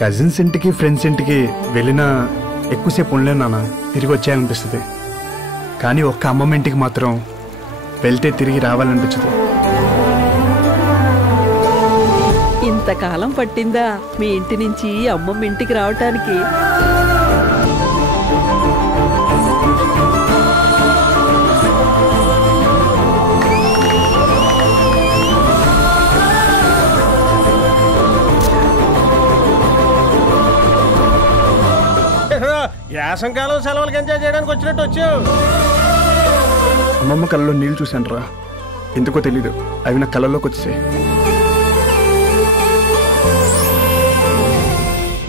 Cousins ఇంటికి friends ఇంటికి వెళ్ళినా ఎక్కువసేపు ఉండలేను నాన్న, తిరిగి వచ్చాయనిపిస్తుంది. కానీ ఒక్క అమ్మమ్మ ఇంటికి మాత్రం వెళ్తే తిరిగి రావాలనిపించదు. ఇంతకాలం పట్టిందా మీ ఇంటి నుంచి అమ్మమ్మ ఇంటికి రావటానికి? యాసంకాలం సెలవులకి ఎంజాయ్ చేయడానికి వచ్చినట్టు వచ్చావు. అమ్మమ్మ కళ్ళలో నీళ్ళు చూశాను రా, ఎందుకో తెలీదు, అవి నా కళ్ళలోకి వచ్చాయి.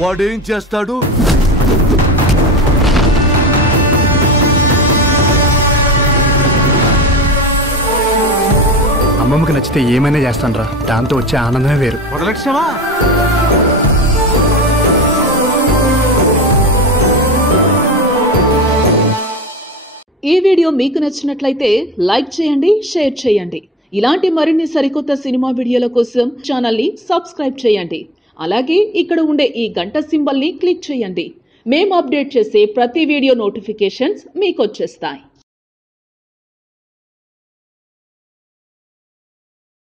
వాడేం చేస్తాడు? అమ్మమ్మకి నచ్చితే ఏమైనా చేస్తాను రా, దాంతో వచ్చే ఆనందమే వేరు. ఒక లక్ష్యమా? ఈ వీడియో మీకు నచ్చినట్లయితే లైక్ చేయండి, షేర్ చేయండి. ఇలాంటి మరిన్ని సరికొత్త సినిమా వీడియోల కోసం ఛానల్ని సబ్స్క్రైబ్ చేయండి. అలాగే ఇక్కడ ఉండే ఈ గంట సింబల్ని క్లిక్ చేయండి. మేము అప్డేట్ చేసే ప్రతి వీడియో నోటిఫికేషన్స్ మీకు వచ్చేస్తాయి.